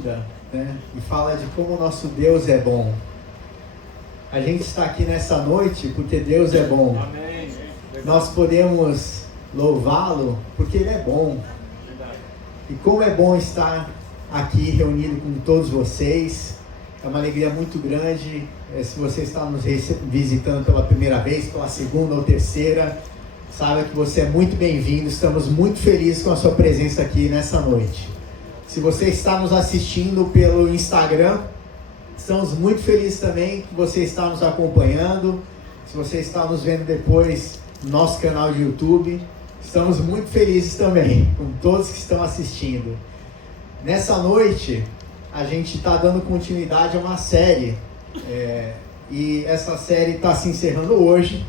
linda, né? E fala de como o nosso Deus é bom. A gente está aqui nessa noite porque Deus é bom. Amém. Nós podemos louvá-lo porque Ele é bom. E como é bom estar aqui reunido com todos vocês. É uma alegria muito grande. Se você está nos visitando pela primeira vez, pela segunda ou terceira, saiba que você é muito bem-vindo. Estamos muito felizes com a sua presença aqui nessa noite. Se você está nos assistindo pelo Instagram, estamos muito felizes também que você está nos acompanhando. Se você está nos vendo depois no nosso canal de YouTube, estamos muito felizes também com todos que estão assistindo. Nessa noite, a gente está dando continuidade a uma série, e essa série está se encerrando hoje.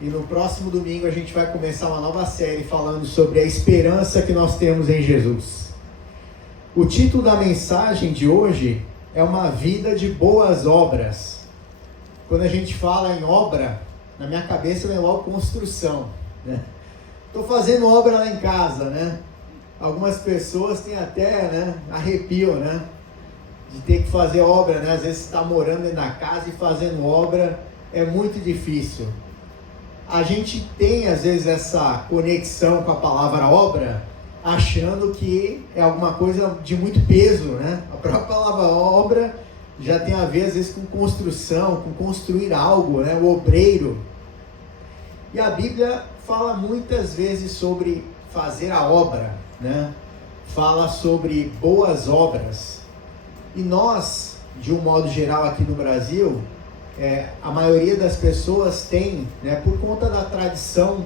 E no próximo domingo a gente vai começar uma nova série falando sobre a esperança que nós temos em Jesus. O título da mensagem de hoje é Uma Vida de Boas Obras. Quando a gente fala em obra, na minha cabeça vem logo construção, né? Estou fazendo obra lá em casa, né? Algumas pessoas têm até, né, arrepio, né, de ter que fazer obra, né? Às vezes você está morando dentro da casa e fazendo obra é muito difícil. A gente tem às vezes essa conexão com a palavra obra, achando que é alguma coisa de muito peso, né? A própria palavra obra já tem a ver às vezes com construção, com construir algo, né? O obreiro. E a Bíblia fala muitas vezes sobre fazer a obra, né? Fala sobre boas obras. E nós, de um modo geral aqui no Brasil, a maioria das pessoas tem, né, por conta da tradição,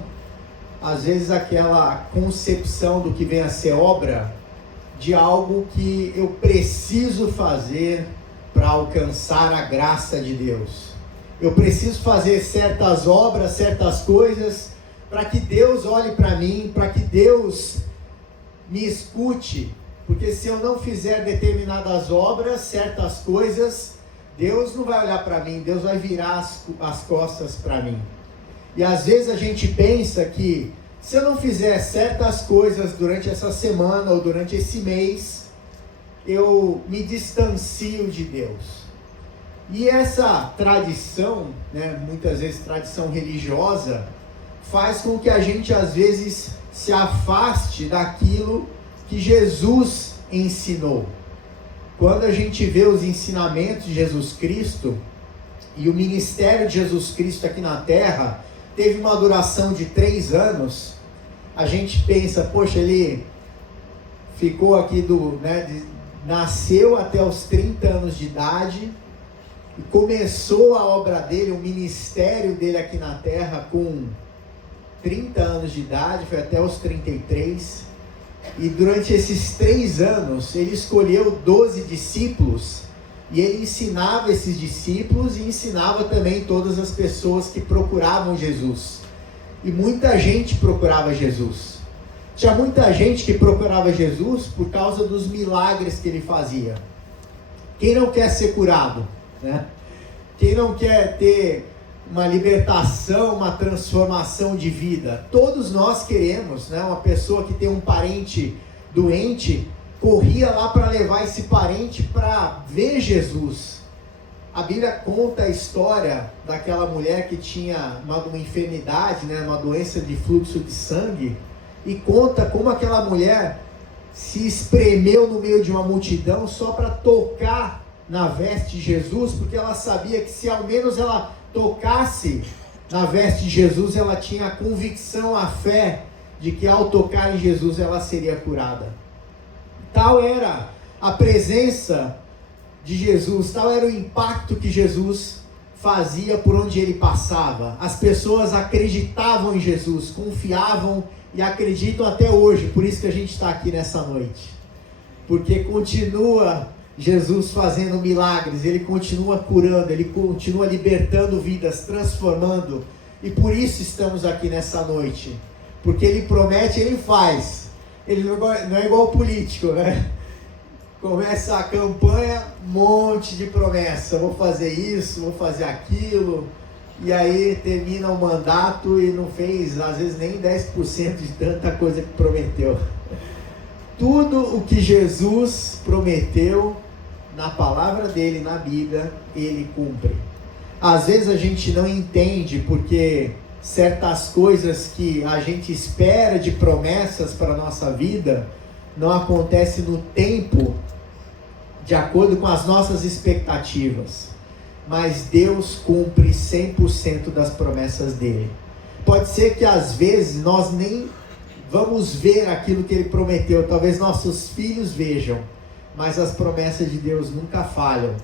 às vezes aquela concepção do que vem a ser obra, de algo que eu preciso fazer para alcançar a graça de Deus. Eu preciso fazer certas obras, certas coisas, para que Deus olhe para mim, para que Deus me escute. Porque se eu não fizer determinadas obras, certas coisas, Deus não vai olhar para mim, Deus vai virar as costas para mim. E às vezes a gente pensa que se eu não fizer certas coisas durante essa semana ou durante esse mês, eu me distancio de Deus. E essa tradição, né, muitas vezes tradição religiosa, faz com que a gente às vezes se afaste daquilo que Jesus ensinou. Quando a gente vê os ensinamentos de Jesus Cristo e o ministério de Jesus Cristo aqui na Terra teve uma duração de 3 anos, a gente pensa, poxa, ele ficou aqui nasceu até os 30 anos de idade e começou a obra dele, o ministério dele aqui na Terra com 30 anos de idade, foi até os 33. E durante esses 3 anos, ele escolheu 12 discípulos, e ele ensinava esses discípulos e ensinava também todas as pessoas que procuravam Jesus. E muita gente procurava Jesus. Tinha muita gente que procurava Jesus por causa dos milagres que ele fazia. Quem não quer ser curado, né? Quem não quer ter uma libertação, uma transformação de vida? Todos nós queremos, né? Uma pessoa que tem um parente doente, corria lá para levar esse parente para ver Jesus. A Bíblia conta a história daquela mulher que tinha uma enfermidade, né? Uma doença de fluxo de sangue, e conta como aquela mulher se espremeu no meio de uma multidão só para tocar na veste de Jesus, porque ela sabia que se ao menos ela tocasse na veste de Jesus, ela tinha a convicção, a fé de que ao tocar em Jesus ela seria curada. Tal era a presença de Jesus, tal era o impacto que Jesus fazia por onde ele passava. As pessoas acreditavam em Jesus, confiavam e acreditam até hoje. Por isso que a gente está aqui nessa noite, porque continua Jesus fazendo milagres, ele continua curando, ele continua libertando vidas, transformando, e por isso estamos aqui nessa noite, porque ele promete, ele faz. Ele não é igual político, né? Começa a campanha, um monte de promessa, vou fazer isso, vou fazer aquilo, e aí termina o mandato e não fez, às vezes, nem 10% de tanta coisa que prometeu. Tudo o que Jesus prometeu na palavra dele, na Bíblia, ele cumpre. Às vezes a gente não entende porque certas coisas que a gente espera de promessas para a nossa vida não acontecem no tempo de acordo com as nossas expectativas. Mas Deus cumpre 100% das promessas dele. Pode ser que às vezes nós nem vamos ver aquilo que ele prometeu, talvez nossos filhos vejam, mas as promessas de Deus nunca falham.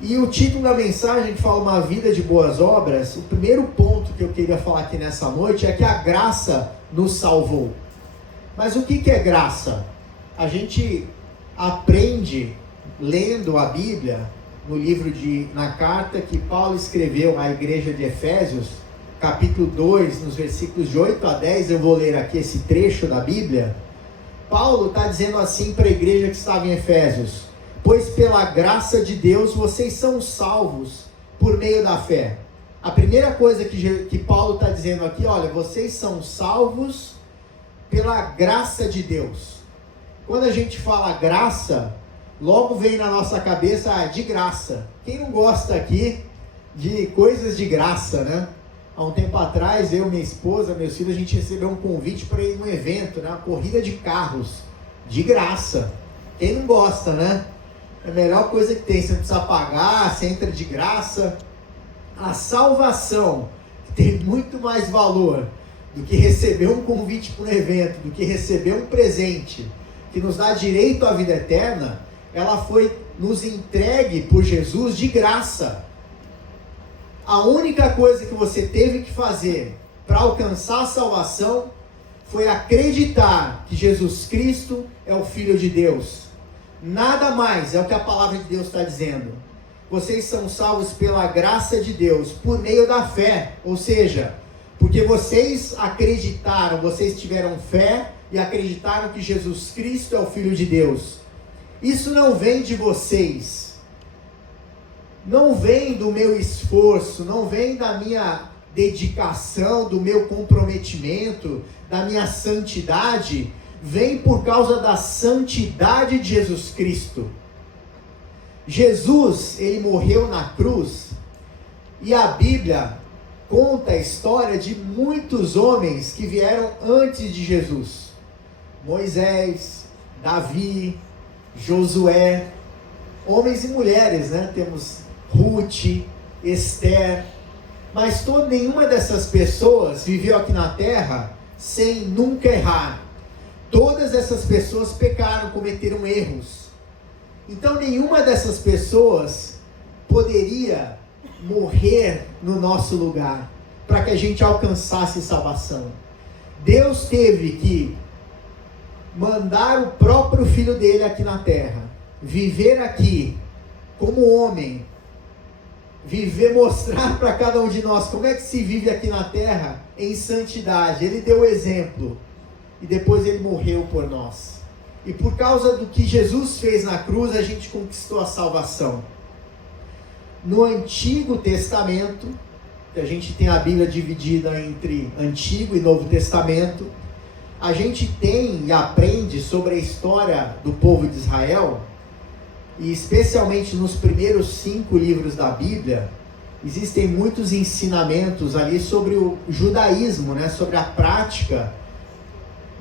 E o título da mensagem fala uma vida de boas obras. O primeiro ponto que eu queria falar aqui nessa noite é que a graça nos salvou. Mas o que é graça? A gente aprende lendo a Bíblia, na carta que Paulo escreveu à igreja de Efésios, capítulo 2, nos versículos de 8 a 10, eu vou ler aqui esse trecho da Bíblia. Paulo está dizendo assim para a igreja que estava em Efésios: pois pela graça de Deus vocês são salvos por meio da fé. A primeira coisa que Paulo está dizendo aqui, olha, vocês são salvos pela graça de Deus. Quando a gente fala graça, logo vem na nossa cabeça, de graça. Quem não gosta aqui de coisas de graça, né? Há um tempo atrás, eu, minha esposa, meus filhos, a gente recebeu um convite para ir num evento, né? Uma corrida de carros, de graça. Quem não gosta, né? É a melhor coisa que tem, você não precisa pagar, você entra de graça. A salvação, que tem muito mais valor do que receber um convite para um evento, do que receber um presente, que nos dá direito à vida eterna, ela foi nos entregue por Jesus de graça. A única coisa que você teve que fazer para alcançar a salvação foi acreditar que Jesus Cristo é o Filho de Deus. Nada mais, é o que a palavra de Deus está dizendo. Vocês são salvos pela graça de Deus, por meio da fé. Ou seja, porque vocês acreditaram, vocês tiveram fé e acreditaram que Jesus Cristo é o Filho de Deus. Isso não vem de vocês. Não vem do meu esforço, não vem da minha dedicação, do meu comprometimento, da minha santidade. Vem por causa da santidade de Jesus Cristo. Jesus, ele morreu na cruz, e a Bíblia conta a história de muitos homens que vieram antes de Jesus. Moisés, Davi, Josué, homens e mulheres, né? Temos Ruth, Esther, mas nenhuma dessas pessoas viveu aqui na terra sem nunca errar. Todas essas pessoas pecaram, cometeram erros. Então nenhuma dessas pessoas poderia morrer no nosso lugar, para que a gente alcançasse salvação. Deus teve que mandar o próprio Filho dele aqui na terra, viver aqui como homem, mostrar para cada um de nós como é que se vive aqui na terra em santidade. Ele deu o exemplo e depois ele morreu por nós. E por causa do que Jesus fez na cruz, a gente conquistou a salvação. No Antigo Testamento, que a gente tem a Bíblia dividida entre Antigo e Novo Testamento, a gente tem e aprende sobre a história do povo de Israel, e especialmente nos primeiros 5 livros da Bíblia, existem muitos ensinamentos ali sobre o judaísmo, né? Sobre a prática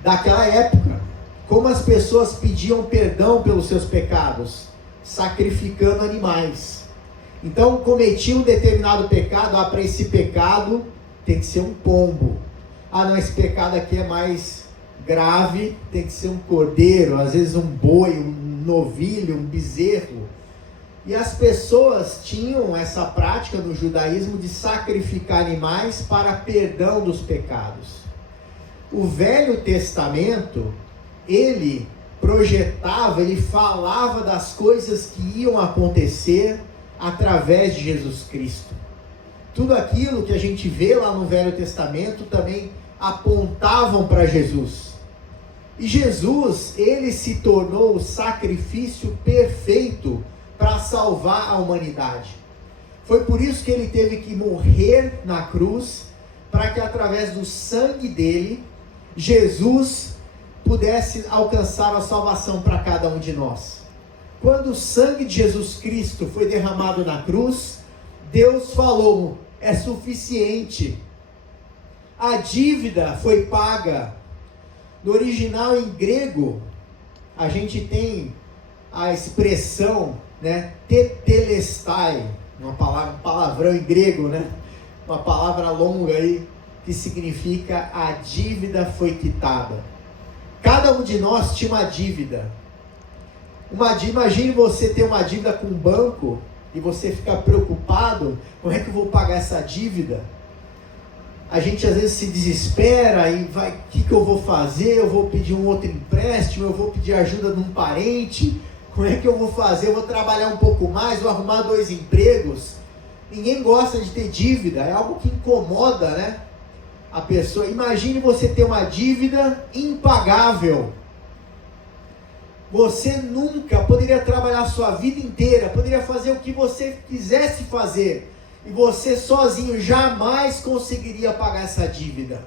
daquela época. Como as pessoas pediam perdão pelos seus pecados, sacrificando animais. Então cometiam um determinado pecado, para esse pecado tem que ser um pombo. Não, esse pecado aqui é mais grave, tem que ser um cordeiro, às vezes um boi, um novilho, um bezerro. E as pessoas tinham essa prática no judaísmo de sacrificar animais para perdão dos pecados. O Velho Testamento, ele projetava, ele falava das coisas que iam acontecer através de Jesus Cristo. Tudo aquilo que a gente vê lá no Velho Testamento também apontavam para Jesus. E Jesus, ele se tornou o sacrifício perfeito para salvar a humanidade. Foi por isso que ele teve que morrer na cruz, para que através do sangue dele, Jesus pudesse alcançar a salvação para cada um de nós. Quando o sangue de Jesus Cristo foi derramado na cruz, Deus falou: é suficiente. A dívida foi paga. No original em grego, a gente tem a expressão, né, tetelestai, um palavrão em grego, né, uma palavra longa aí, que significa a dívida foi quitada. Cada um de nós tinha uma dívida. Imagine você ter uma dívida com um banco e você ficar preocupado: como é que eu vou pagar essa dívida? A gente às vezes se desespera e vai: o que eu vou fazer? Eu vou pedir um outro empréstimo, eu vou pedir ajuda de um parente, como é que eu vou fazer? Eu vou trabalhar um pouco mais, vou arrumar 2 empregos. Ninguém gosta de ter dívida, é algo que incomoda, né, a pessoa. Imagine você ter uma dívida impagável. Você nunca poderia trabalhar a sua vida inteira, poderia fazer o que você quisesse fazer, e você sozinho jamais conseguiria pagar essa dívida.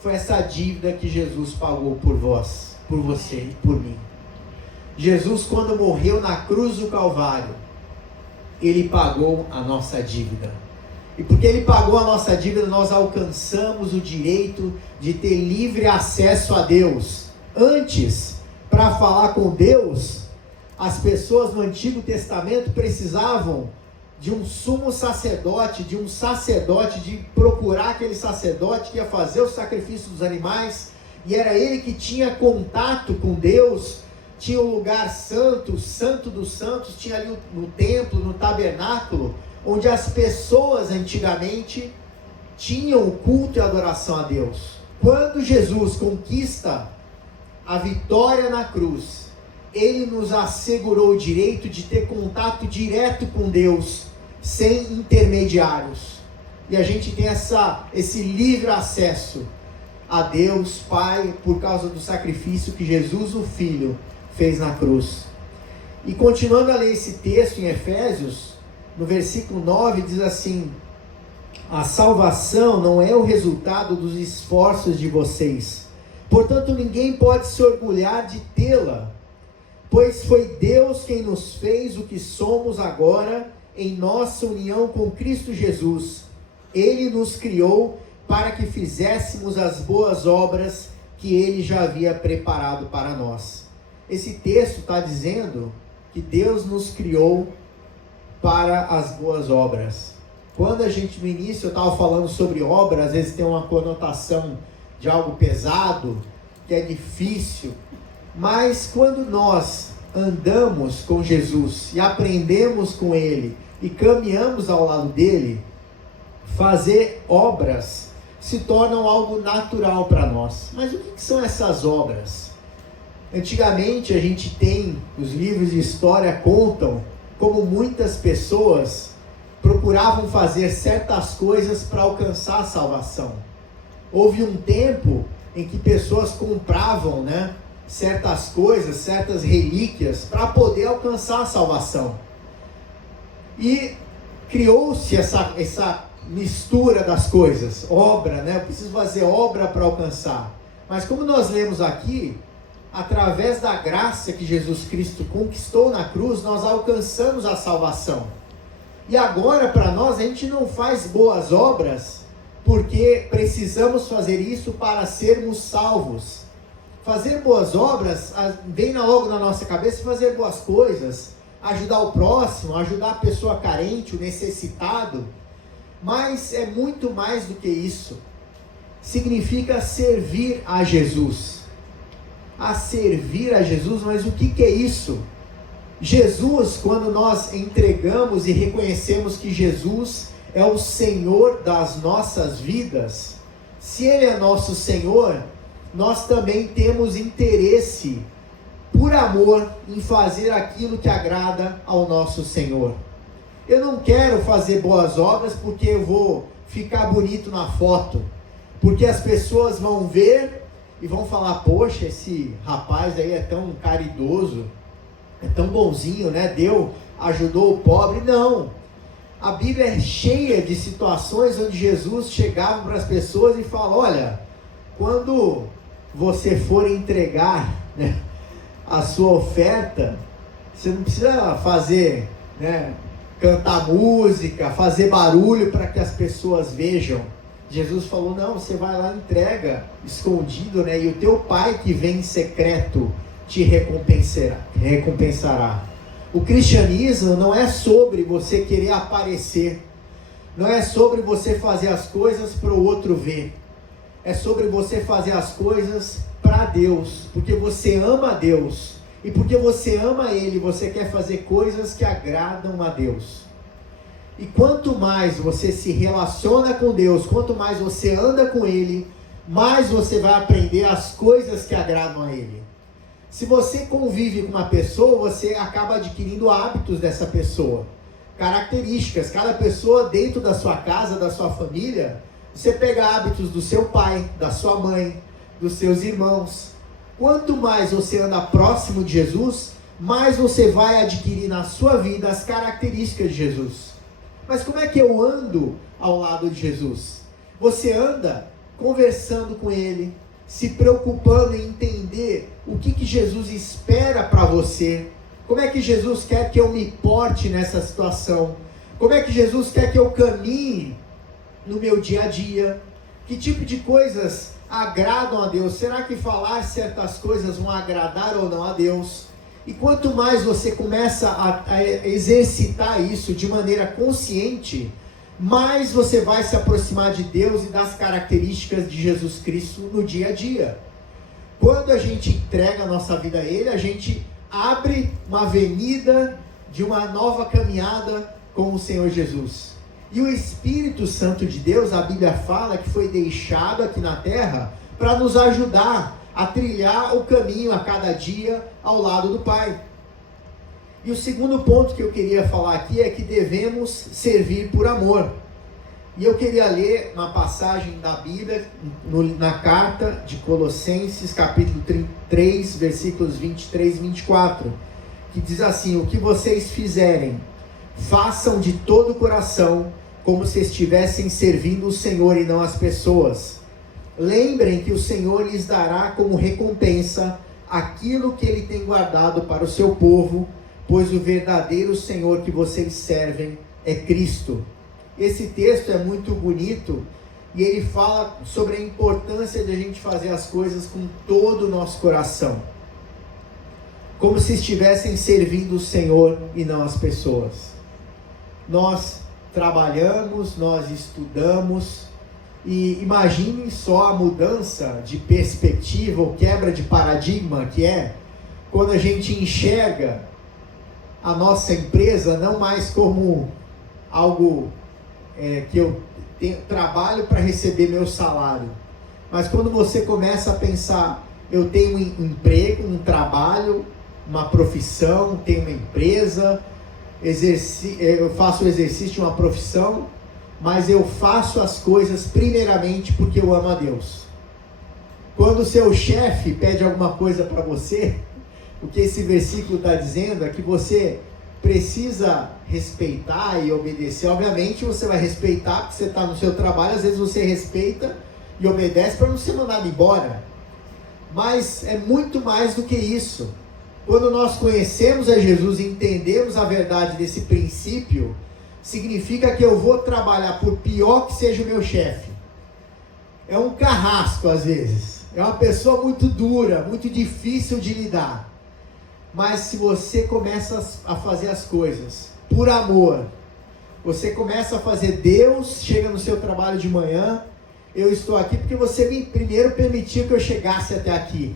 Foi essa dívida que Jesus pagou por vós, por você e por mim. Jesus, quando morreu na cruz do Calvário, ele pagou a nossa dívida. E porque ele pagou a nossa dívida, nós alcançamos o direito de ter livre acesso a Deus. Antes, para falar com Deus, as pessoas no Antigo Testamento precisavam de um sumo sacerdote, de procurar aquele sacerdote que ia fazer o sacrifício dos animais, e era ele que tinha contato com Deus. Tinha o lugar santo, o santo dos santos, tinha ali no templo, no tabernáculo, onde as pessoas antigamente tinham culto e adoração a Deus. Quando Jesus conquista a vitória na cruz, ele nos assegurou o direito de ter contato direto com Deus, sem intermediários. E a gente tem esse livre acesso a Deus Pai, por causa do sacrifício que Jesus, o Filho, fez na cruz. E continuando a ler esse texto em Efésios, no versículo 9, diz assim: a salvação não é o resultado dos esforços de vocês, portanto ninguém pode se orgulhar de tê-la, pois foi Deus quem nos fez o que somos agora em nossa união com Cristo Jesus. Ele nos criou para que fizéssemos as boas obras que Ele já havia preparado para nós. Esse texto está dizendo que Deus nos criou para as boas obras. Quando a gente, no início, eu estava falando sobre obra, às vezes tem uma conotação de algo pesado, que é difícil, mas quando nós andamos com Jesus e aprendemos com Ele e caminhamos ao lado dele, fazer obras se tornam algo natural para nós. Mas o que são essas obras? Antigamente a gente tem, os livros de história contam como muitas pessoas procuravam fazer certas coisas para alcançar a salvação. Houve um tempo em que pessoas compravam, né, certas coisas, certas relíquias para poder alcançar a salvação. E criou-se essa mistura das coisas, obra, né? Eu preciso fazer obra para alcançar. Mas como nós lemos aqui, através da graça que Jesus Cristo conquistou na cruz, nós alcançamos a salvação. E agora, para nós, a gente não faz boas obras porque precisamos fazer isso para sermos salvos. Fazer boas obras vem logo na nossa cabeça: fazer boas coisas, ajudar o próximo, ajudar a pessoa carente, o necessitado. Mas é muito mais do que isso. Significa servir a Jesus. A servir a Jesus, mas o que é isso? Jesus, quando nós entregamos e reconhecemos que Jesus é o Senhor das nossas vidas, se Ele é nosso Senhor, nós também temos interesse, por amor, em fazer aquilo que agrada ao nosso Senhor. Eu não quero fazer boas obras porque eu vou ficar bonito na foto, porque as pessoas vão ver e vão falar: poxa, esse rapaz aí é tão caridoso, é tão bonzinho, né? Ajudou o pobre. Não, a Bíblia é cheia de situações onde Jesus chegava para as pessoas e fala: olha, quando você for entregar, né, a sua oferta, você não precisa fazer, né, cantar música, fazer barulho para que as pessoas vejam. Jesus falou, não, você vai lá e entrega escondido, né, e o teu pai que vem em secreto te recompensará. O cristianismo não é sobre você querer aparecer, não é sobre você fazer as coisas para o outro ver, é sobre você fazer as coisas para Deus, porque você ama a Deus, e porque você ama Ele, você quer fazer coisas que agradam a Deus. E quanto mais você se relaciona com Deus, quanto mais você anda com Ele, mais você vai aprender as coisas que agradam a Ele. Se você convive com uma pessoa, você acaba adquirindo hábitos dessa pessoa, características. Cada pessoa dentro da sua casa, da sua família, você pega hábitos do seu pai, da sua mãe, dos seus irmãos. Quanto mais você anda próximo de Jesus, mais você vai adquirir na sua vida as características de Jesus. Mas como é que eu ando ao lado de Jesus? Você anda conversando com Ele, se preocupando em entender o que Jesus espera para você. Como é que Jesus quer que eu me porte nessa situação? Como é que Jesus quer que eu caminhe no meu dia a dia? Que tipo de coisas agradam a Deus? Será que falar certas coisas vão agradar ou não a Deus? E quanto mais você começa a exercitar isso de maneira consciente, mais você vai se aproximar de Deus e das características de Jesus Cristo no dia a dia. Quando a gente entrega a nossa vida a Ele, a gente abre uma avenida de uma nova caminhada com o Senhor Jesus. E o Espírito Santo de Deus, a Bíblia fala que foi deixado aqui na terra para nos ajudar a trilhar o caminho a cada dia ao lado do Pai. E o segundo ponto que eu queria falar aqui é que devemos servir por amor. E eu queria ler uma passagem da Bíblia, na carta de Colossenses, capítulo 3, versículos 23 e 24, que diz assim: o que vocês fizerem, façam de todo o coração, como se estivessem servindo o Senhor e não as pessoas. Lembrem que o Senhor lhes dará como recompensa aquilo que Ele tem guardado para o seu povo, pois o verdadeiro Senhor que vocês servem é Cristo. Esse texto é muito bonito e ele fala sobre a importância de a gente fazer as coisas com todo o nosso coração, como se estivessem servindo o Senhor e não as pessoas. Nós trabalhamos, nós estudamos, e imagine só a mudança de perspectiva ou quebra de paradigma que é quando a gente enxerga a nossa empresa não mais como algo que eu trabalho para receber meu salário, mas quando você começa a pensar, eu tenho um emprego, um trabalho, uma profissão, tenho uma empresa, eu faço o exercício de uma profissão, mas eu faço as coisas primeiramente porque eu amo a Deus. Quando o seu chefe pede alguma coisa para você, o que esse versículo está dizendo é que você precisa respeitar e obedecer. Obviamente você vai respeitar porque você está no seu trabalho, às vezes você respeita e obedece para não ser mandado embora, mas é muito mais do que isso. Quando nós conhecemos a Jesus e entendemos a verdade desse princípio, significa que eu vou trabalhar, por pior que seja o meu chefe. É um carrasco às vezes, é uma pessoa muito dura, muito difícil de lidar. Mas se você começa a fazer as coisas por amor, você começa a fazer, Deus chega no seu trabalho de manhã, eu estou aqui porque você primeiro permitiu que eu chegasse até aqui.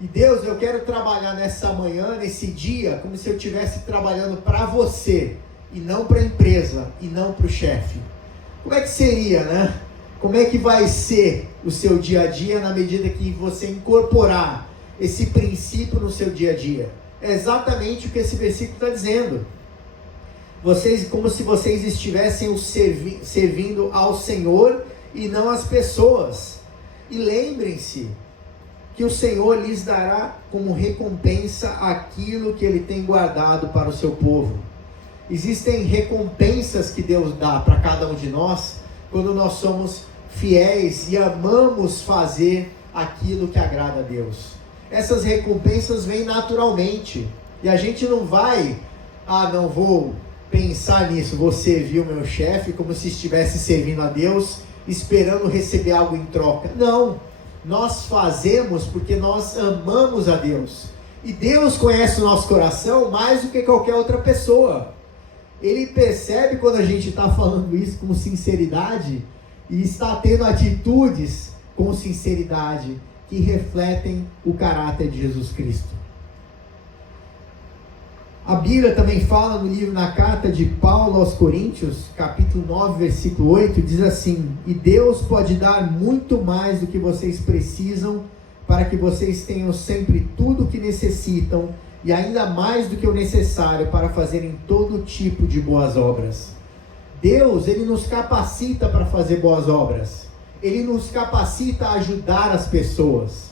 E Deus, eu quero trabalhar nessa manhã, nesse dia, como se eu estivesse trabalhando para você, e não para a empresa, e não para o chefe. Como é que seria, né? Como é que vai ser o seu dia a dia na medida que você incorporar esse princípio no seu dia a dia? É exatamente o que esse versículo está dizendo. Vocês, como se vocês estivessem servindo ao Senhor e não às pessoas. E lembrem-se que o Senhor lhes dará como recompensa aquilo que Ele tem guardado para o seu povo. Existem recompensas que Deus dá para cada um de nós quando nós somos fiéis e amamos fazer aquilo que agrada a Deus. Essas recompensas vêm naturalmente. E a gente não vai, não vou pensar nisso, vou servir o meu chefe como se estivesse servindo a Deus, esperando receber algo em troca. Não, nós fazemos porque nós amamos a Deus. E Deus conhece o nosso coração mais do que qualquer outra pessoa. Ele percebe quando a gente está falando isso com sinceridade e está tendo atitudes com sinceridade que refletem o caráter de Jesus Cristo. A Bíblia também fala no livro, na carta de Paulo aos Coríntios, capítulo 9, versículo 8, diz assim: e Deus pode dar muito mais do que vocês precisam, para que vocês tenham sempre tudo o que necessitam, e ainda mais do que o necessário para fazerem todo tipo de boas obras. Deus, Ele nos capacita para fazer boas obras. Ele nos capacita a ajudar as pessoas.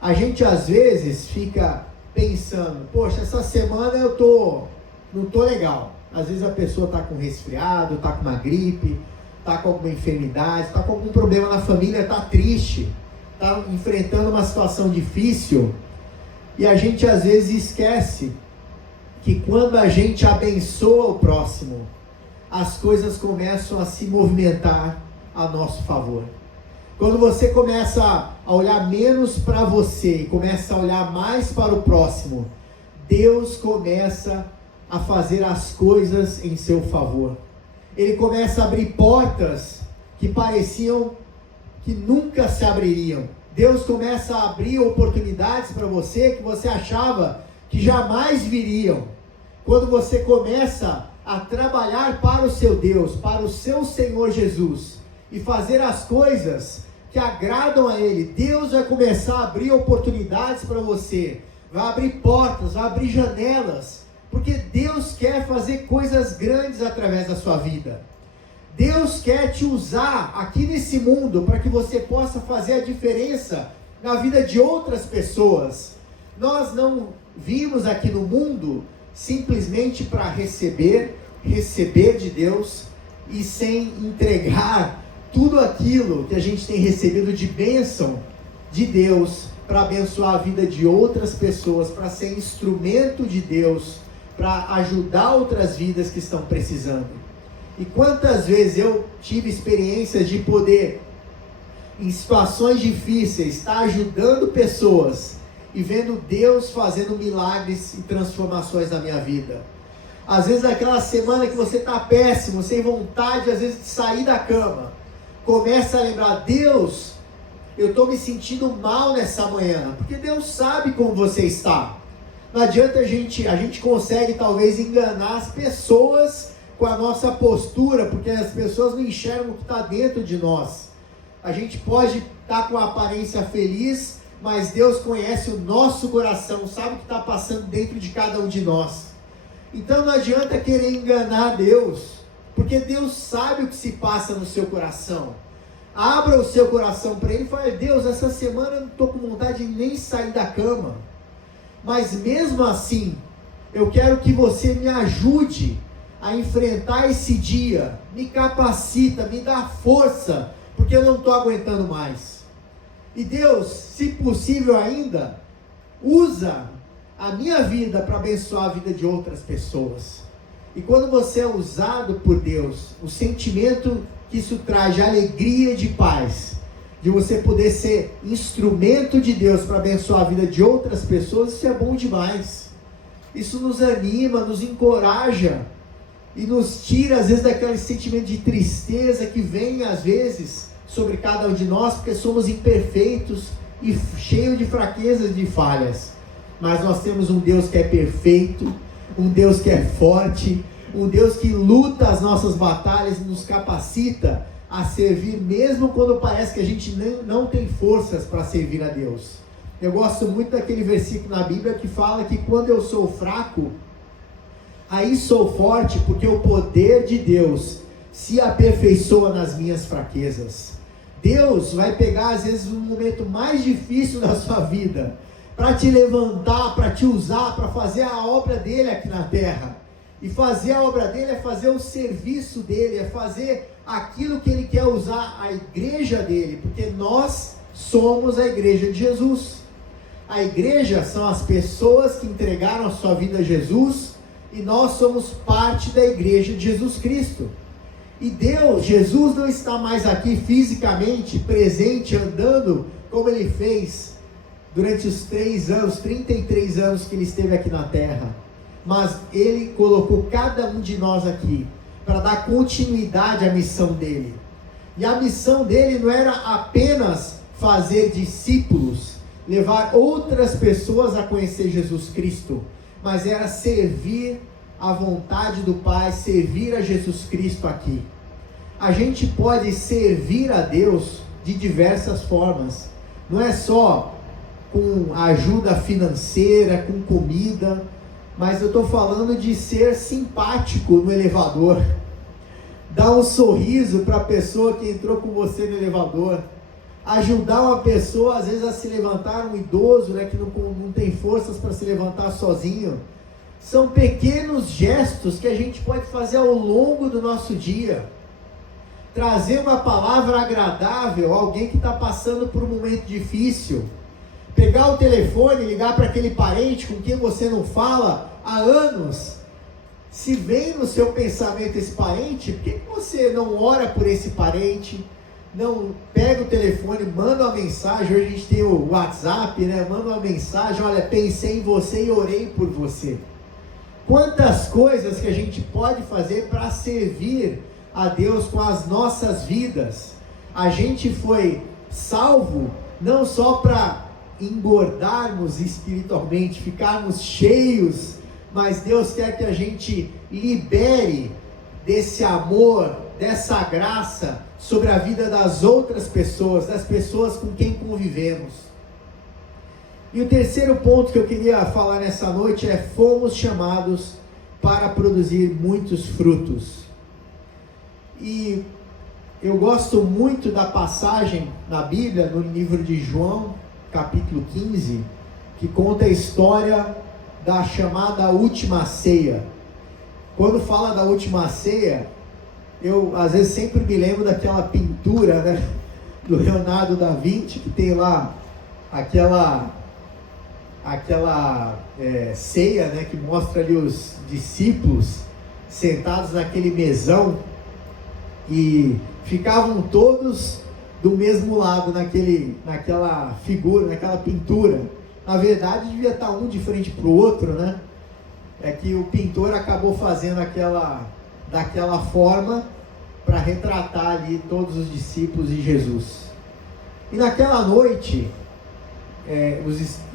A gente às vezes fica pensando, poxa, essa semana não tô legal. Às vezes a pessoa está com resfriado, está com uma gripe, está com alguma enfermidade, está com algum problema na família, está triste, está enfrentando uma situação difícil. E a gente às vezes esquece que quando a gente abençoa o próximo, as coisas começam a se movimentar a nosso favor. Quando você começa a olhar menos para você e começa a olhar mais para o próximo, Deus começa a fazer as coisas em seu favor. Ele começa a abrir portas que pareciam que nunca se abririam. Deus começa a abrir oportunidades para você que você achava que jamais viriam. Quando você começa a trabalhar para o seu Deus, para o seu Senhor Jesus, e fazer as coisas que agradam a Ele, Deus vai começar a abrir oportunidades para você, vai abrir portas, vai abrir janelas, porque Deus quer fazer coisas grandes através da sua vida. Deus quer te usar aqui nesse mundo para que você possa fazer a diferença na vida de outras pessoas. Nós não vimos aqui no mundo simplesmente para receber de Deus e sem entregar tudo aquilo que a gente tem recebido de bênção de Deus para abençoar a vida de outras pessoas, para ser instrumento de Deus, para ajudar outras vidas que estão precisando. E quantas vezes eu tive experiências de poder, em situações difíceis, estar ajudando pessoas e vendo Deus fazendo milagres e transformações na minha vida. Às vezes aquela semana que você está péssimo, sem vontade às vezes de sair da cama, começa a lembrar, Deus, eu estou me sentindo mal nessa manhã, porque Deus sabe como você está. Não adianta a gente consegue talvez enganar as pessoas com a nossa postura, porque as pessoas não enxergam o que está dentro de nós. A gente pode estar com a aparência feliz, mas Deus conhece o nosso coração, sabe o que está passando dentro de cada um de nós. Então não adianta querer enganar Deus, porque Deus sabe o que se passa no seu coração. Abra o seu coração para Ele e fale, Deus, essa semana eu não estou com vontade de nem sair da cama, mas mesmo assim, eu quero que você me ajude a enfrentar esse dia, me capacita, me dá força, porque eu não estou aguentando mais. E Deus, se possível ainda, usa a minha vida para abençoar a vida de outras pessoas. E quando você é usado por Deus, o sentimento que isso traz de alegria e de paz, de você poder ser instrumento de Deus para abençoar a vida de outras pessoas, isso é bom demais. Isso nos anima, nos encoraja e nos tira às vezes daquele sentimento de tristeza que vem às vezes sobre cada um de nós, porque somos imperfeitos e cheios de fraquezas e de falhas. Mas nós temos um Deus que é perfeito, um Deus que é forte, um Deus que luta as nossas batalhas e nos capacita a servir, mesmo quando parece que a gente não tem forças para servir a Deus. Eu gosto muito daquele versículo na Bíblia que fala que quando eu sou fraco, aí sou forte, porque o poder de Deus se aperfeiçoa nas minhas fraquezas. Deus vai pegar às vezes um momento mais difícil da sua vida, para te levantar, para te usar, para fazer a obra dele aqui na terra. E fazer a obra dele é fazer o serviço dele, é fazer aquilo que ele quer usar a igreja dele, porque nós somos a igreja de Jesus. A igreja são as pessoas que entregaram a sua vida a Jesus, e nós somos parte da igreja de Jesus Cristo. E Jesus não está mais aqui fisicamente presente, andando como ele fez durante os 33 anos que ele esteve aqui na terra. Mas ele colocou cada um de nós aqui para dar continuidade à missão dele. E a missão dele não era apenas fazer discípulos, levar outras pessoas a conhecer Jesus Cristo, mas era servir a vontade do Pai, servir a Jesus Cristo aqui. A gente pode servir a Deus de diversas formas, não é só com ajuda financeira, com comida, mas eu estou falando de ser simpático no elevador, dar um sorriso para a pessoa que entrou com você no elevador, ajudar uma pessoa às vezes a se levantar, um idoso, né, que não tem forças para se levantar sozinho. São pequenos gestos que a gente pode fazer ao longo do nosso dia. Trazer uma palavra agradável a alguém que está passando por um momento difícil. Pegar o telefone e ligar para aquele parente com quem você não fala há anos. Se vem no seu pensamento esse parente, por que você não ora por esse parente? Não pega o telefone, manda uma mensagem. Hoje a gente tem o WhatsApp, né? Manda uma mensagem: olha, pensei em você e orei por você. Quantas coisas que a gente pode fazer para servir a Deus com as nossas vidas. A gente foi salvo não só para engordarmos espiritualmente, ficarmos cheios, mas Deus quer que a gente libere desse amor, dessa graça sobre a vida das outras pessoas, das pessoas com quem convivemos. E o terceiro ponto que eu queria falar nessa noite é: fomos chamados para produzir muitos frutos. E eu gosto muito da passagem na Bíblia, no livro de João, capítulo 15, que conta a história da chamada última ceia. Quando fala da última ceia, eu às vezes sempre me lembro daquela pintura, né, do Leonardo da Vinci, que tem lá aquela ceia, né, que mostra ali os discípulos sentados naquele mesão, e ficavam todos do mesmo lado naquela figura, naquela pintura. Na verdade devia estar um de frente para o outro, né? É que o pintor acabou fazendo daquela forma para retratar ali todos os discípulos de Jesus. E naquela noite,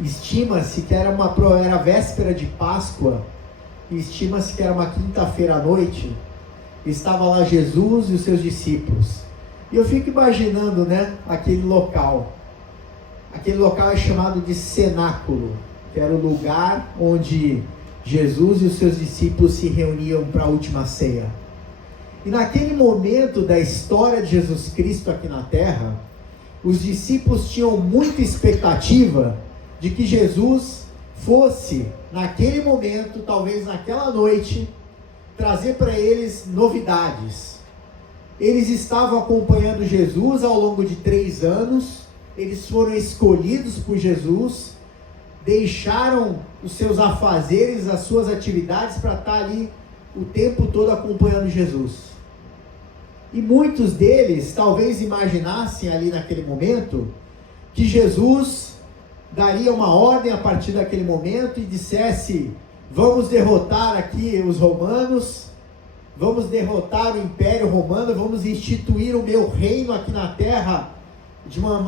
estima-se que era a véspera de Páscoa, e estima-se que era uma quinta-feira à noite. Estava lá Jesus e os seus discípulos. E eu fico imaginando, né, aquele local. Aquele local é chamado de cenáculo, que era o lugar onde Jesus e os seus discípulos se reuniam para a última ceia. E naquele momento da história de Jesus Cristo aqui na terra, os discípulos tinham muita expectativa de que Jesus fosse, naquele momento, talvez naquela noite, trazer para eles novidades. Eles estavam acompanhando Jesus ao longo de 3 anos, eles foram escolhidos por Jesus, deixaram os seus afazeres, as suas atividades, para estar ali o tempo todo acompanhando Jesus. E muitos deles talvez imaginassem ali naquele momento que Jesus daria uma ordem a partir daquele momento e dissesse: vamos derrotar aqui os romanos, vamos derrotar o Império Romano, vamos instituir o meu reino aqui na terra de uma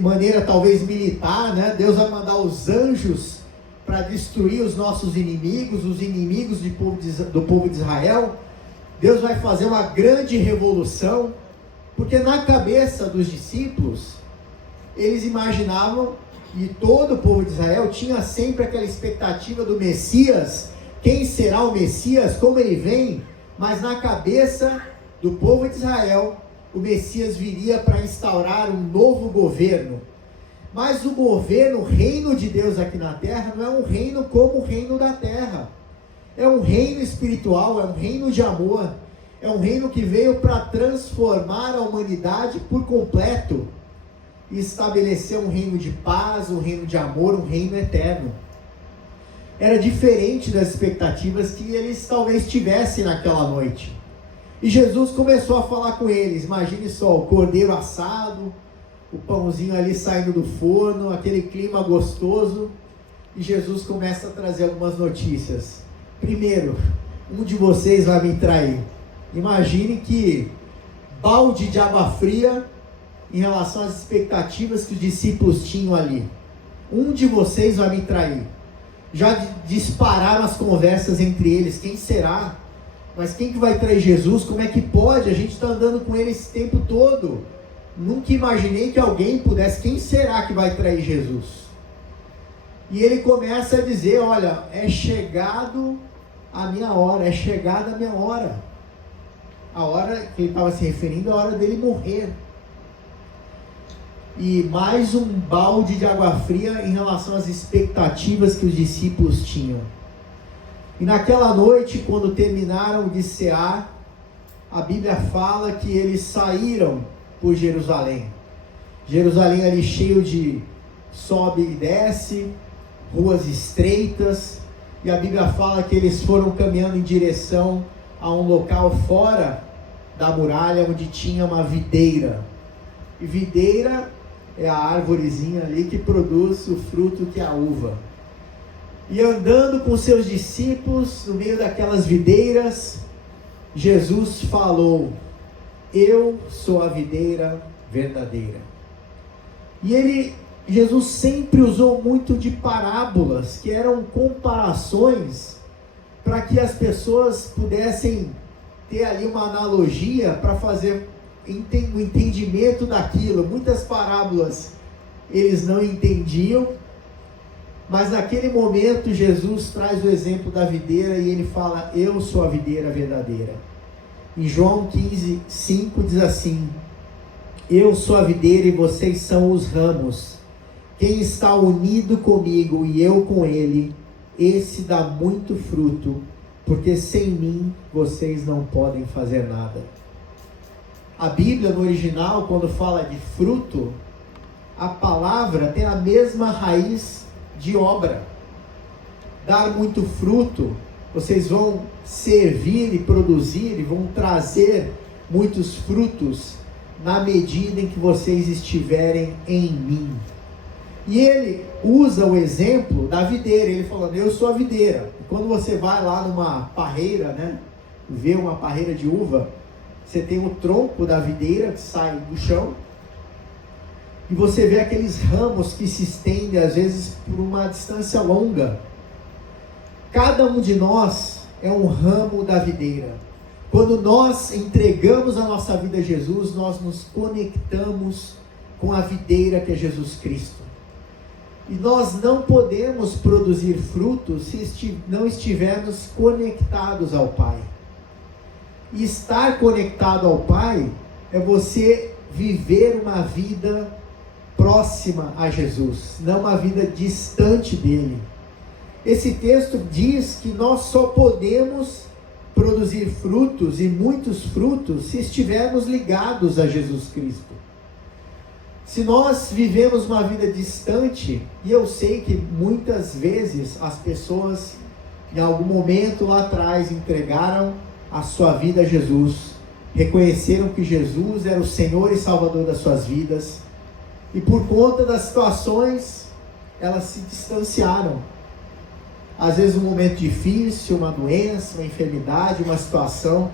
maneira talvez militar, né? Deus vai mandar os anjos para destruir os nossos inimigos, os inimigos do povo de Israel. Deus vai fazer uma grande revolução, porque na cabeça dos discípulos, eles imaginavam, e todo o povo de Israel tinha sempre aquela expectativa do Messias. Quem será o Messias? Como ele vem? Mas na cabeça do povo de Israel, o Messias viria para instaurar um novo governo. Mas o governo, o reino de Deus aqui na terra, não é um reino como o reino da terra. É um reino espiritual, é um reino de amor, é um reino que veio para transformar a humanidade por completo. e estabelecer um reino de paz, um reino de amor, um reino eterno. Era diferente das expectativas que eles talvez tivessem naquela noite. E Jesus começou a falar com eles. Imagine só, o cordeiro assado, o pãozinho ali saindo do forno, aquele clima gostoso. E Jesus começa a trazer algumas notícias. Primeiro, um de vocês vai me trair. Imagine que balde de água fria em relação às expectativas que os discípulos tinham ali. Um de vocês vai me trair. Já dispararam as conversas entre eles. Quem será? Mas quem que vai trair Jesus? Como é que pode? A gente está andando com ele esse tempo todo. Nunca imaginei que alguém pudesse. Quem será que vai trair Jesus? E ele começa a dizer, olha, é chegado a minha hora, é chegada a minha hora. A hora que ele estava se referindo, a hora dele morrer. E mais um balde de água fria em relação às expectativas que os discípulos tinham. E naquela noite, quando terminaram de cear, a Bíblia fala que eles saíram por Jerusalém. Jerusalém ali cheio de sobe e desce, ruas estreitas, e a Bíblia fala que eles foram caminhando em direção a um local fora da muralha, onde tinha uma videira. E videira é a árvorezinha ali que produz o fruto que é a uva. E andando com seus discípulos no meio daquelas videiras, Jesus falou, eu sou a videira verdadeira. E Jesus sempre usou muito de parábolas, que eram comparações, para que as pessoas pudessem ter ali uma analogia para fazer o entendimento daquilo. Muitas parábolas eles não entendiam, mas naquele momento Jesus traz o exemplo da videira e ele fala, eu sou a videira verdadeira. Em João 15:5 diz assim, eu sou a videira e vocês são os ramos. Quem está unido comigo e eu com ele, esse dá muito fruto, porque sem mim vocês não podem fazer nada. A Bíblia no original, quando fala de fruto, a palavra tem a mesma raiz de obra. Dar muito fruto, vocês vão servir e produzir e vão trazer muitos frutos na medida em que vocês estiverem em mim. E ele usa o exemplo da videira, ele falando, eu sou a videira. E quando você vai lá numa parreira, né, vê uma parreira de uva, você tem o tronco da videira que sai do chão, e você vê aqueles ramos que se estendem às vezes por uma distância longa. Cada um de nós é um ramo da videira. Quando nós entregamos a nossa vida a Jesus, nós nos conectamos com a videira que é Jesus Cristo. E nós não podemos produzir frutos se não estivermos conectados ao Pai. E estar conectado ao Pai é você viver uma vida próxima a Jesus, não uma vida distante dele. Esse texto diz que nós só podemos produzir frutos e muitos frutos se estivermos ligados a Jesus Cristo. Se nós vivemos uma vida distante, e eu sei que muitas vezes as pessoas em algum momento lá atrás entregaram a sua vida a Jesus, reconheceram que Jesus era o Senhor e Salvador das suas vidas, e por conta das situações, elas se distanciaram. Às vezes um momento difícil, uma doença, uma enfermidade, uma situação.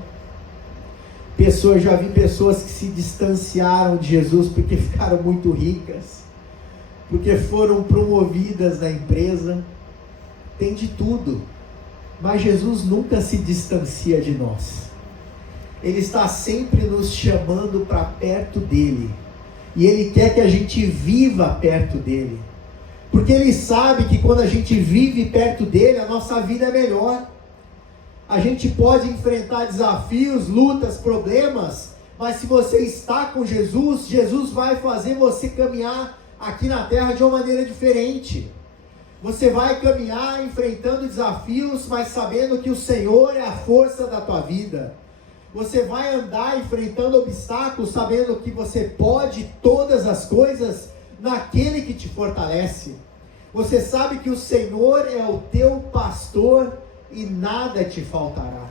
Já vi pessoas que se distanciaram de Jesus porque ficaram muito ricas, porque foram promovidas na empresa. Tem de tudo, mas Jesus nunca se distancia de nós. Ele está sempre nos chamando para perto dele, e ele quer que a gente viva perto dele, porque ele sabe que quando a gente vive perto dele, a nossa vida é melhor. A gente pode enfrentar desafios, lutas, problemas, mas se você está com Jesus, Jesus vai fazer você caminhar aqui na terra de uma maneira diferente. Você vai caminhar enfrentando desafios, mas sabendo que o Senhor é a força da tua vida. Você vai andar enfrentando obstáculos, sabendo que você pode todas as coisas naquele que te fortalece. Você sabe que o Senhor é o teu pastor e nada te faltará.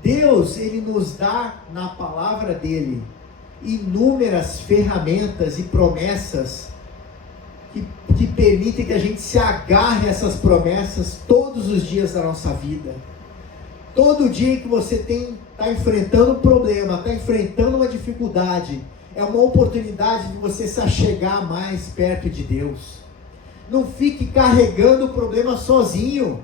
Deus, Ele nos dá na palavra dEle inúmeras ferramentas e promessas que permitem que a gente se agarre a essas promessas todos os dias da nossa vida. Todo dia que você está enfrentando um problema, está enfrentando uma dificuldade, é uma oportunidade de você se achegar mais perto de Deus. Não fique carregando o problema sozinho.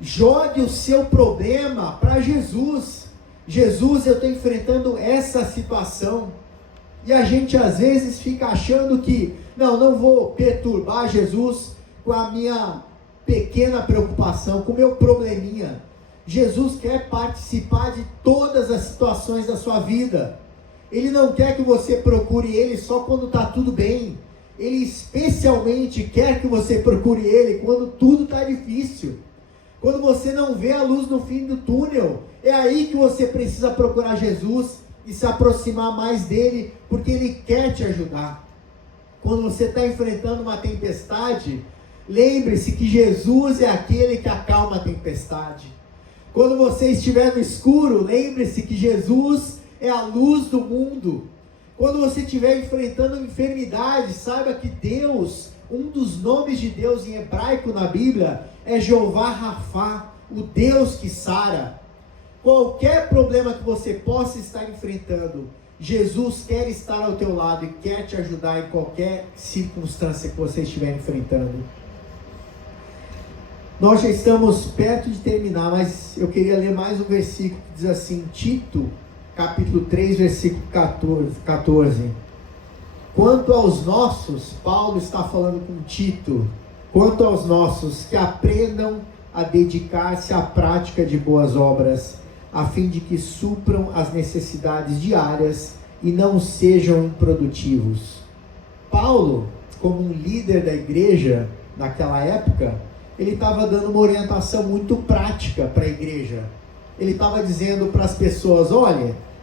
Jogue o seu problema para Jesus. Jesus, eu estou enfrentando essa situação. E a gente às vezes fica achando que, não vou perturbar Jesus com a minha pequena preocupação, com o meu probleminha. Jesus quer participar de todas as situações da sua vida. Ele não quer que você procure Ele só quando está tudo bem. Ele especialmente quer que você procure Ele quando tudo está difícil. Quando você não vê a luz no fim do túnel, é aí que você precisa procurar Jesus e se aproximar mais dele, porque Ele quer te ajudar. Quando você está enfrentando uma tempestade, lembre-se que Jesus é aquele que acalma a tempestade. Quando você estiver no escuro, lembre-se que Jesus é a luz do mundo. Quando você estiver enfrentando enfermidade, saiba que Deus, um dos nomes de Deus em hebraico na Bíblia, é Jeová Rafá, o Deus que sara. Qualquer problema que você possa estar enfrentando, Jesus quer estar ao teu lado e quer te ajudar em qualquer circunstância que você estiver enfrentando. Nós já estamos perto de terminar, mas eu queria ler mais um versículo que diz assim, Tito, capítulo 3, versículo 14. Quanto aos nossos, Paulo está falando com Tito, quanto aos nossos, que aprendam a dedicar-se à prática de boas obras, a fim de que supram as necessidades diárias e não sejam improdutivos. Paulo, como um líder da igreja naquela época, ele estava dando uma orientação muito prática para a igreja. Ele estava dizendo para as pessoas,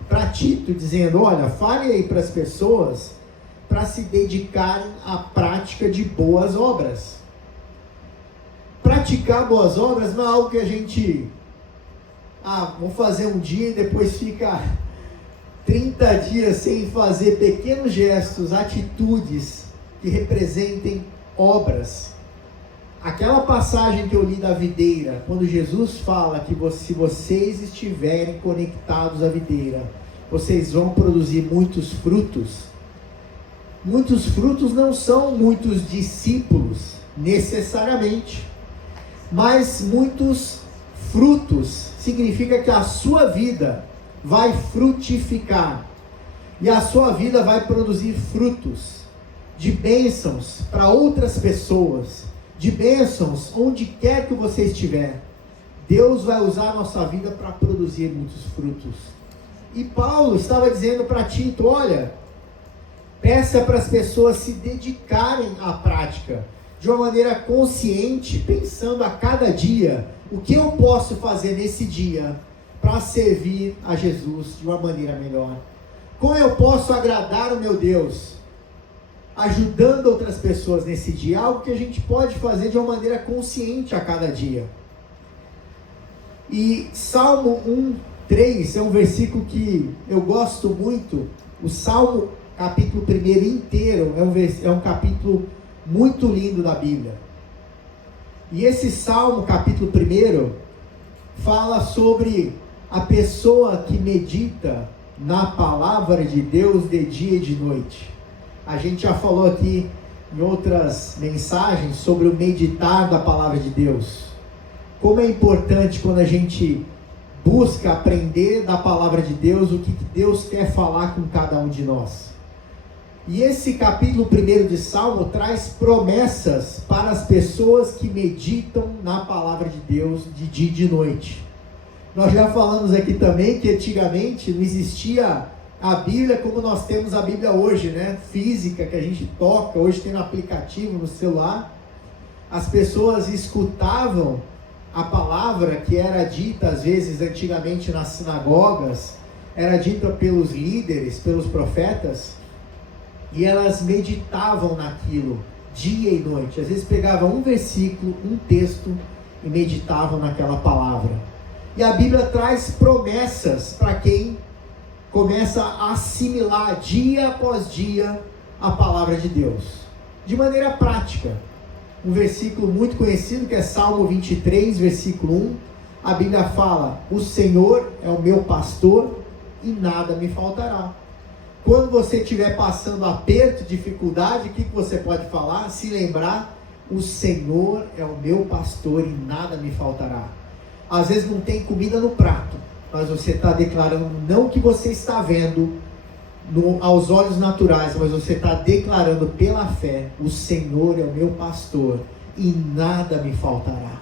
para Tito, dizendo, fale aí para as pessoas para se dedicarem à prática de boas obras. Praticar boas obras não é algo que a gente, vamos fazer um dia e depois fica 30 dias sem fazer pequenos gestos, atitudes que representem obras. Aquela passagem que eu li da videira, quando Jesus fala que se vocês estiverem conectados à videira, vocês vão produzir muitos frutos. Muitos frutos não são muitos discípulos, necessariamente. Mas muitos frutos significa que a sua vida vai frutificar. E a sua vida vai produzir frutos de bênçãos para outras pessoas. De bênçãos onde quer que você estiver. Deus vai usar a nossa vida para produzir muitos frutos. E Paulo estava dizendo para Tito, peça para as pessoas se dedicarem à prática, de uma maneira consciente, pensando a cada dia, o que eu posso fazer nesse dia para servir a Jesus de uma maneira melhor? Como eu posso agradar o meu Deus? Ajudando outras pessoas nesse dia, algo que a gente pode fazer de uma maneira consciente a cada dia. E Salmo 1:3 é um versículo que eu gosto muito. O Salmo capítulo 1 inteiro é um capítulo muito lindo da Bíblia. E esse Salmo capítulo 1 fala sobre a pessoa que medita na palavra de Deus de dia e de noite. A gente já falou aqui em outras mensagens sobre o meditar da palavra de Deus. Como é importante quando a gente busca aprender da palavra de Deus, o que Deus quer falar com cada um de nós. E esse capítulo 1 de Salmo traz promessas para as pessoas que meditam na palavra de Deus de dia e de noite. Nós já falamos aqui também que antigamente não existia a Bíblia como nós temos a Bíblia hoje, física, que a gente toca, hoje tem no aplicativo, no celular. As pessoas escutavam a palavra que era dita às vezes antigamente nas sinagogas, era dita pelos líderes, pelos profetas, e elas meditavam naquilo dia e noite. Às vezes pegavam um versículo, um texto e meditavam naquela palavra. E a Bíblia traz promessas para quem começa a assimilar dia após dia a palavra de Deus, de maneira prática. Um versículo muito conhecido que é Salmo 23, versículo 1, a Bíblia fala: o Senhor é o meu pastor e nada me faltará. Quando você estiver passando aperto, dificuldade, o que você pode falar? Se lembrar: o Senhor é o meu pastor e nada me faltará. Às vezes não tem comida no prato, mas você está declarando não o que você está vendo aos olhos naturais, mas você está declarando pela fé: o Senhor é o meu pastor e nada me faltará.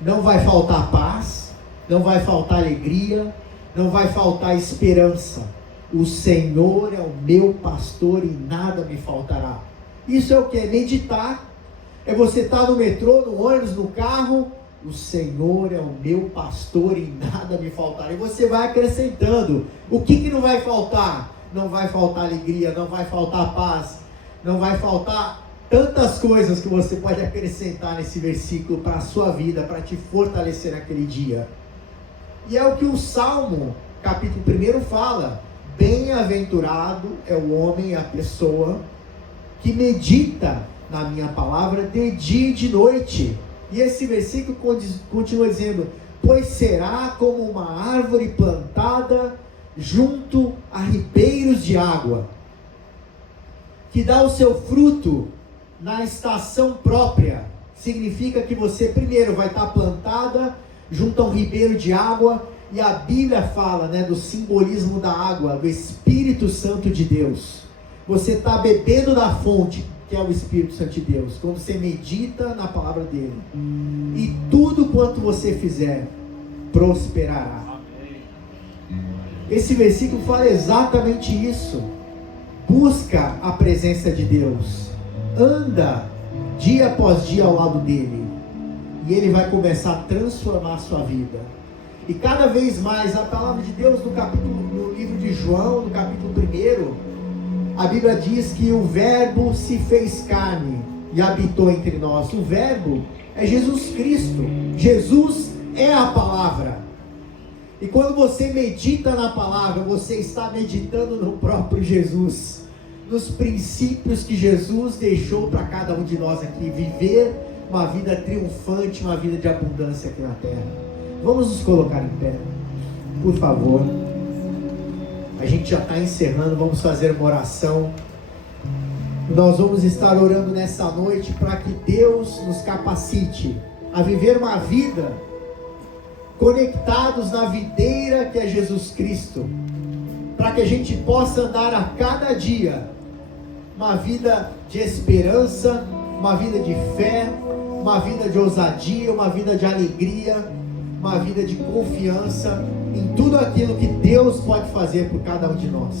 Não vai faltar paz, não vai faltar alegria, não vai faltar esperança. O Senhor é o meu pastor e nada me faltará. Isso é o que? É meditar. É você estar no metrô, no ônibus, no carro: o Senhor é o meu pastor e nada me faltará. E você vai acrescentando. O que não vai faltar? Não vai faltar alegria, não vai faltar paz, não vai faltar tantas coisas que você pode acrescentar nesse versículo para a sua vida, para te fortalecer naquele dia. E é o que o Salmo, capítulo 1 fala: bem-aventurado é o homem, a pessoa que medita na minha palavra de dia e de noite. E esse versículo continua dizendo: pois será como uma árvore plantada junto a ribeiros de água, que dá o seu fruto na estação própria. Significa que você primeiro vai estar plantada junto a um ribeiro de água, e a Bíblia fala, do simbolismo da água, do Espírito Santo de Deus. Você está bebendo da fonte, que é o Espírito Santo de Deus, quando você medita na palavra dele. E tudo quanto você fizer, prosperará. Esse versículo fala exatamente isso. Busca a presença de Deus. Anda dia após dia ao lado dele. E ele vai começar a transformar a sua vida. E cada vez mais, a palavra de Deus no livro de João, no capítulo 1, a Bíblia diz que o Verbo se fez carne e habitou entre nós. O Verbo é Jesus Cristo. Jesus é a palavra. E quando você medita na palavra, você está meditando no próprio Jesus, nos princípios que Jesus deixou para cada um de nós aqui, viver uma vida triunfante, uma vida de abundância aqui na terra. Vamos nos colocar em pé, por favor. A gente já está encerrando, vamos fazer uma oração. Nós vamos estar orando nessa noite para que Deus nos capacite a viver uma vida conectados na videira que é Jesus Cristo, para que a gente possa andar a cada dia uma vida de esperança, uma vida de fé, uma vida de ousadia, uma vida de alegria, uma vida de confiança em tudo aquilo que Deus pode fazer por cada um de nós.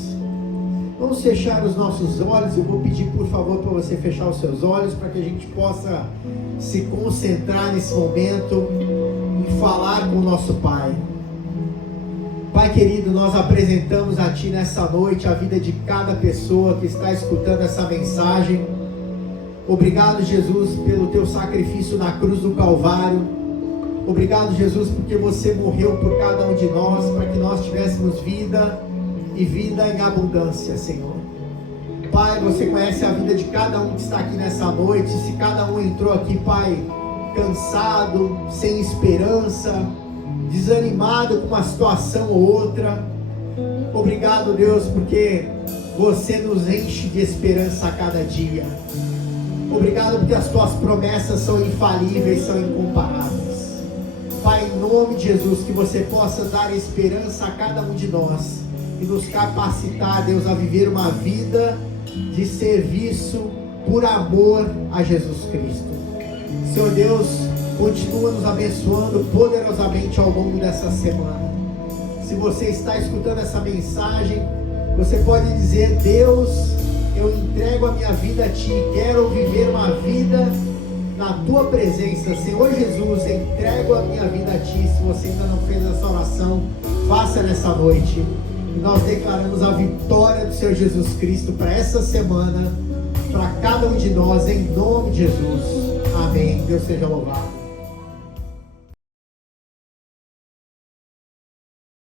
Vamos fechar os nossos olhos. Eu vou pedir por favor para você fechar os seus olhos, para que a gente possa se concentrar nesse momento e falar com o nosso Pai. Pai querido, nós apresentamos a Ti nessa noite a vida de cada pessoa que está escutando essa mensagem. Obrigado, Jesus, pelo Teu sacrifício na cruz do Calvário. Obrigado, Jesus, porque Você morreu por cada um de nós, para que nós tivéssemos vida e vida em abundância, Senhor. Pai, Você conhece a vida de cada um que está aqui nessa noite. Se cada um entrou aqui, Pai, cansado, sem esperança, desanimado com uma situação ou outra, obrigado, Deus, porque Você nos enche de esperança a cada dia. Obrigado porque as Tuas promessas são infalíveis, são incomparáveis. Pai, em nome de Jesus, que Você possa dar esperança a cada um de nós e nos capacitar, Deus, a viver uma vida de serviço por amor a Jesus Cristo. Senhor Deus, continua nos abençoando poderosamente ao longo dessa semana. Se você está escutando essa mensagem, você pode dizer: Deus, eu entrego a minha vida a Ti, quero viver uma vida na tua presença. Senhor Jesus, entrego a minha vida a ti. Se você ainda não fez essa oração, faça nessa noite. E nós declaramos a vitória do Senhor Jesus Cristo para essa semana, para cada um de nós, em nome de Jesus. Amém. Deus seja louvado.